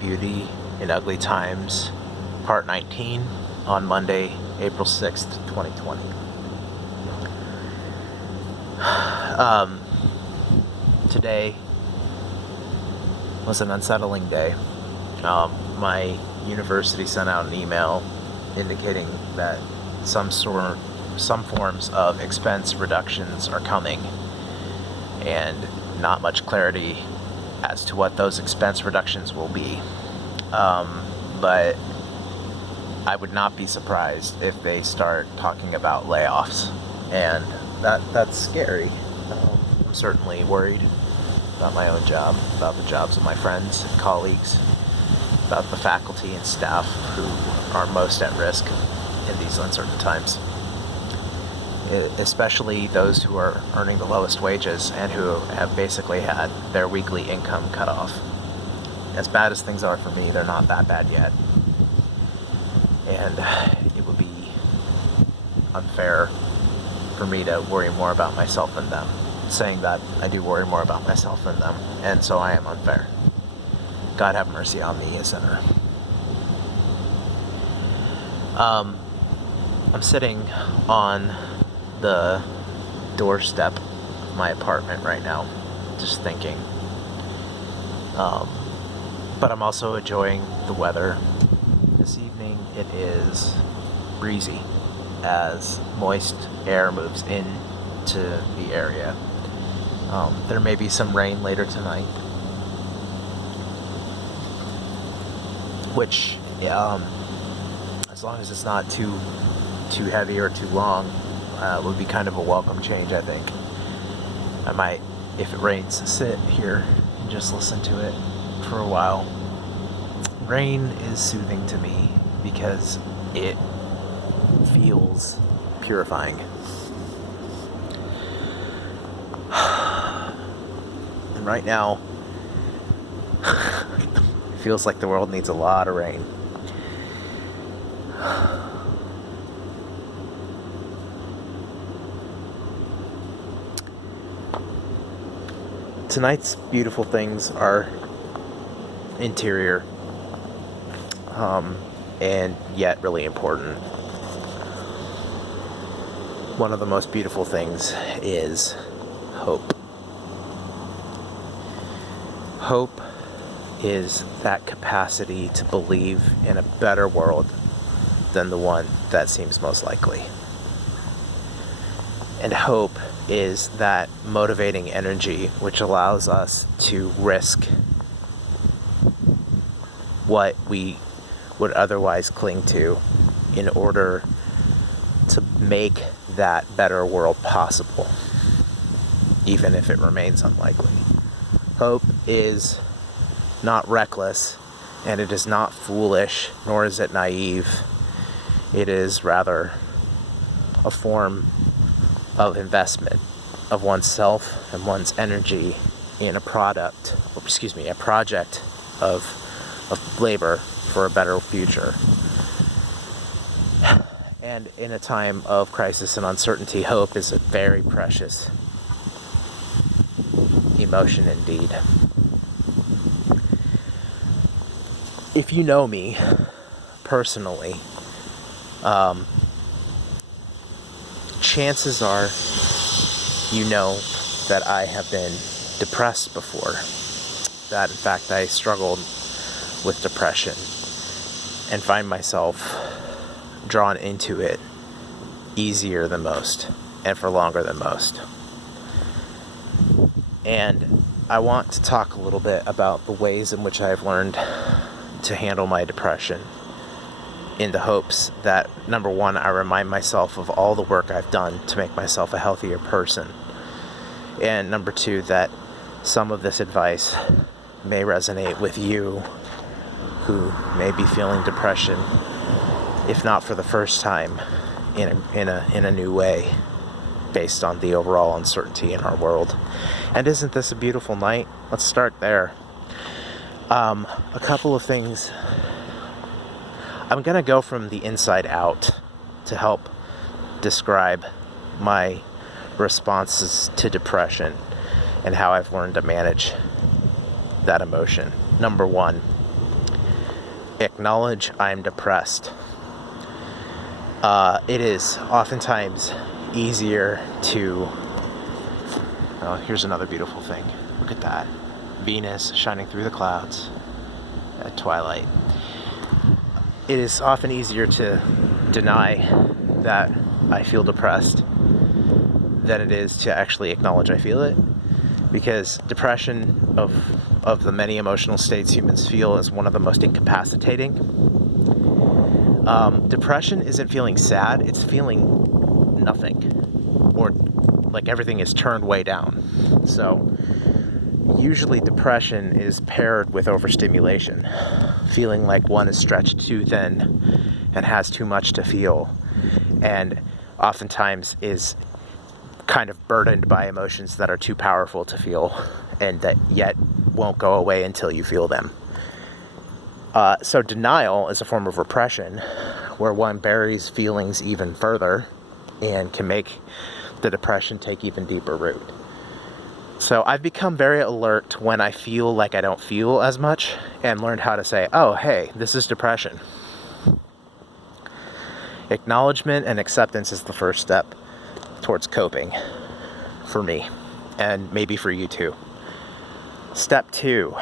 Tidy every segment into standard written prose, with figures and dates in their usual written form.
Beauty in Ugly Times, Part 19, on Monday, April 6th, 2020. Today was an unsettling day. My university sent out an email indicating that some forms of expense reductions are coming, and not much clarity as to what those expense reductions will be. But I would not be surprised if they start talking about layoffs, and that's scary. I'm certainly worried about my own job, about the jobs of my friends and colleagues, about the faculty and staff who are most at risk in these uncertain times, especially those who are earning the lowest wages and who have basically had their weekly income cut off. As bad as things are for me, they're not that bad yet. And it would be unfair for me to worry more about myself than them, saying that I do worry more about myself than them, and so I am unfair. God have mercy on me, a sinner. I'm sitting on the doorstep of my apartment right now, just thinking. But I'm also enjoying the weather. This evening it is breezy as moist air moves into the area. There may be some rain later tonight, which, as long as it's not too heavy or too long, would be kind of a welcome change, I think. I might, if it rains, sit here and just listen to it for a while. Rain is soothing to me because it feels purifying. And right now, it feels like the world needs a lot of rain. Tonight's beautiful things are interior, and yet really important. One of the most beautiful things is hope. Hope is that capacity to believe in a better world than the one that seems most likely. And hope is that motivating energy which allows us to risk what we would otherwise cling to in order to make that better world possible, even if it remains unlikely. Hope is not reckless, and it is not foolish, nor is it naive. It is rather a form of investment of oneself and one's energy in a project of labor for a better future. And in a time of crisis and uncertainty, hope is a very precious emotion indeed. If you know me personally, chances are you know that I have been depressed before. That in fact I struggled with depression and find myself drawn into it easier than most and for longer than most. And I want to talk a little bit about the ways in which I've learned to handle my depression, in the hopes that, number one, I remind myself of all the work I've done to make myself a healthier person, and number two, that some of this advice may resonate with you who may be feeling depression, if not for the first time, in a new way, based on the overall uncertainty in our world. And isn't this a beautiful night? Let's start there. A couple of things. I'm going to go from the inside out to help describe my responses to depression and how I've learned to manage that emotion. Number one, acknowledge I'm depressed. It is oftentimes easier to... Oh, here's another beautiful thing. Look at that. Venus shining through the clouds at twilight. It is often easier to deny that I feel depressed than it is to actually acknowledge I feel it, because depression, of the many emotional states humans feel, is one of the most incapacitating. Depression isn't feeling sad, it's feeling nothing, or like everything is turned way down. So usually depression is paired with overstimulation, feeling like one is stretched too thin and has too much to feel, and oftentimes is kind of burdened by emotions that are too powerful to feel and that yet won't go away until you feel them. So denial is a form of repression where one buries feelings even further and can make the depression take even deeper root. So I've become very alert when I feel like I don't feel as much, and learned how to say, oh, hey, this is depression. Acknowledgement and acceptance is the first step towards coping for me, and maybe for you too. Step 2,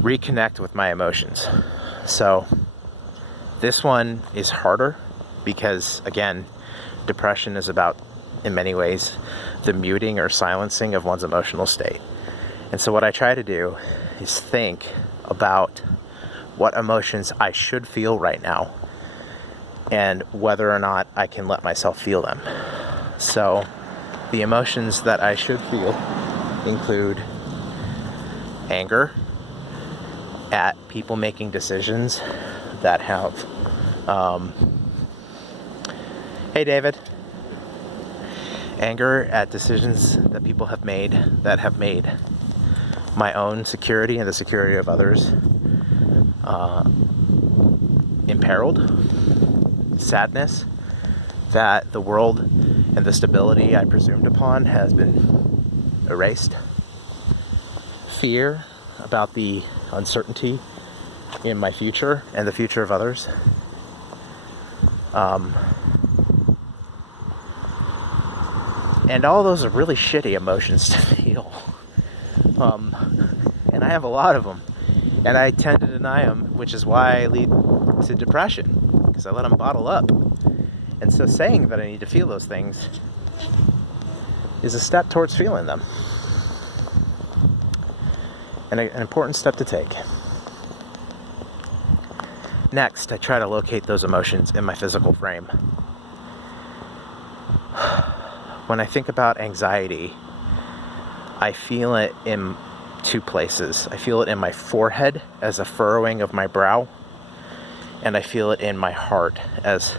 reconnect with my emotions. So this one is harder because, again, depression is about, in many ways, the muting or silencing of one's emotional state. And so what I try to do is think about what emotions I should feel right now and whether or not I can let myself feel them. So the emotions that I should feel include anger at people making decisions that have... Hey, David. Anger at decisions that people have made that have made my own security and the security of others imperiled. Sadness that the world and the stability I presumed upon has been erased. Fear about the uncertainty in my future and the future of others. And all those are really shitty emotions to feel. And I have a lot of them. And I tend to deny them, which is why I lead to depression, because I let them bottle up. And so saying that I need to feel those things is a step towards feeling them. And an important step to take. Next, I try to locate those emotions in my physical frame. When I think about anxiety, I feel it in 2 places. I feel it in my forehead as a furrowing of my brow, and I feel it in my heart as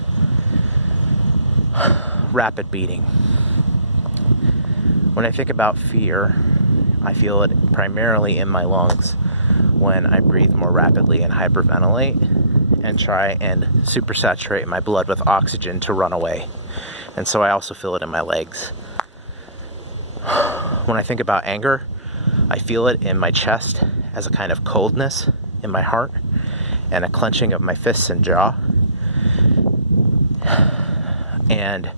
rapid beating. When I think about fear, I feel it primarily in my lungs when I breathe more rapidly and hyperventilate and try and supersaturate my blood with oxygen to run away. And so I also feel it in my legs. When I think about anger, I feel it in my chest as a kind of coldness in my heart and a clenching of my fists and jaw, and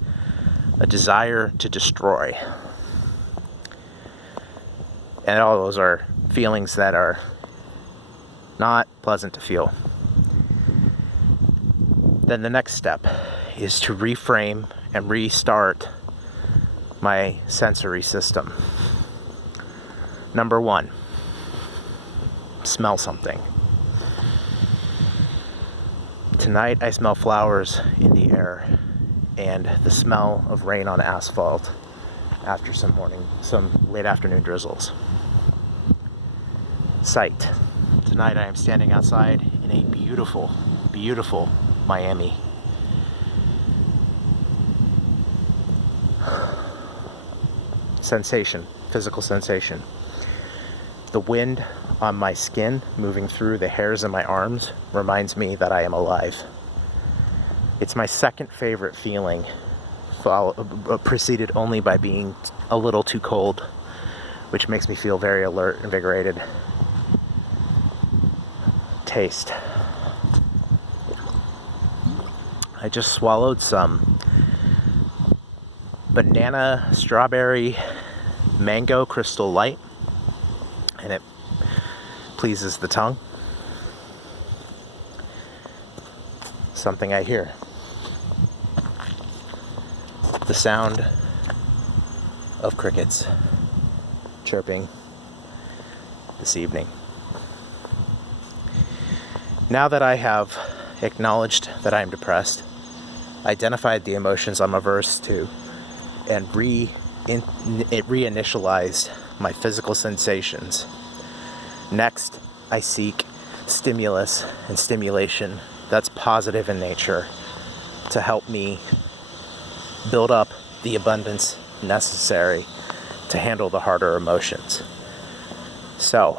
a desire to destroy. And all those are feelings that are not pleasant to feel. Then the next step is to reframe and restart my sensory system. Number 1, smell something. Tonight I smell flowers in the air and the smell of rain on asphalt after some late afternoon drizzles. Sight. Tonight I am standing outside in a beautiful, beautiful Miami. Sensation, physical sensation. The wind on my skin moving through the hairs in my arms reminds me that I am alive. It's my second favorite feeling, preceded only by being a little too cold, which makes me feel very alert, invigorated. taste. I just swallowed some banana, strawberry, mango Crystal Light, and it pleases the tongue. Something I hear. The sound of crickets chirping this evening. Now that I have acknowledged that I am depressed, identified the emotions I'm averse to, and reinitialized my physical sensations, next I seek stimulus and stimulation that's positive in nature to help me build up the abundance necessary to handle the harder emotions. So,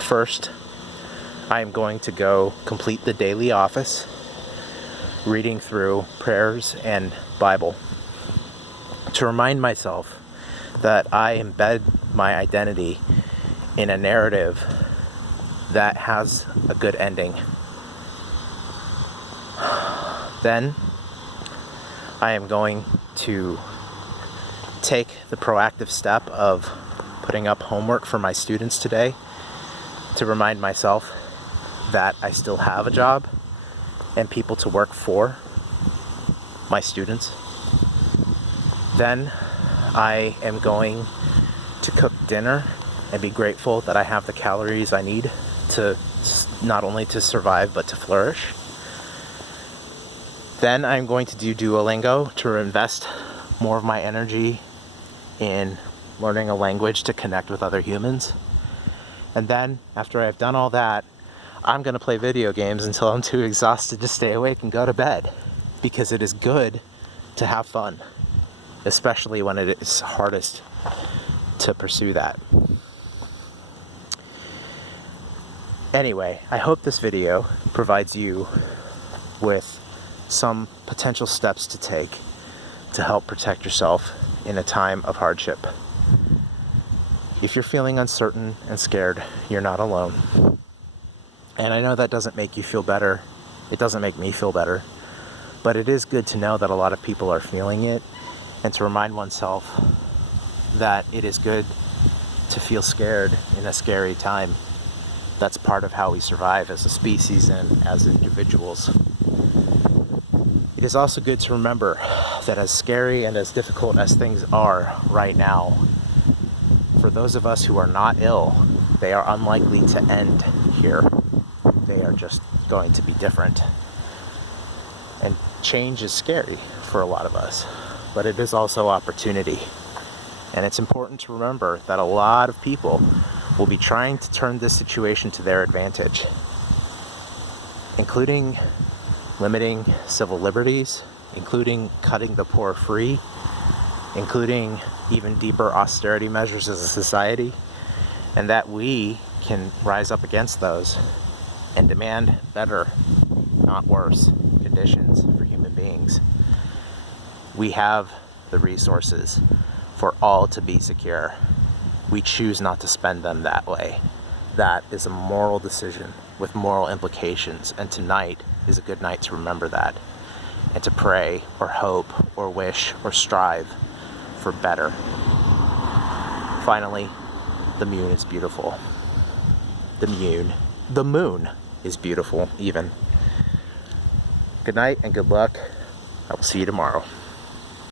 first, I am going to go complete the daily office, reading through prayers and Bible, to remind myself that I embed my identity in a narrative that has a good ending. Then, I am going to take the proactive step of putting up homework for my students today to remind myself that I still have a job and people to work for, my students. Then I am going to cook dinner and be grateful that I have the calories I need to not only to survive but to flourish. Then I'm going to do Duolingo to invest more of my energy in learning a language to connect with other humans. And then, after I've done all that, I'm going to play video games until I'm too exhausted to stay awake and go to bed. Because it is good to have fun, especially when it is hardest to pursue that. Anyway, I hope this video provides you with some potential steps to take to help protect yourself in a time of hardship. If you're feeling uncertain and scared, you're not alone. And I know that doesn't make you feel better. It doesn't make me feel better. But it is good to know that a lot of people are feeling it, and to remind oneself that it is good to feel scared in a scary time. That's part of how we survive as a species and as individuals. It is also good to remember that as scary and as difficult as things are right now, for those of us who are not ill, they are unlikely to end here. They are just going to be different. And change is scary for a lot of us, but it is also opportunity. And it's important to remember that a lot of people will be trying to turn this situation to their advantage, including limiting civil liberties, including cutting the poor free, including even deeper austerity measures as a society, and that we can rise up against those and demand better, not worse, conditions for human beings. We have the resources for all to be secure. We choose not to spend them that way. That is a moral decision with moral implications, and tonight is a good night to remember that, and to pray or hope or wish or strive for better. Finally, the moon is beautiful. The moon is beautiful even. Good night and good luck. I will see you tomorrow.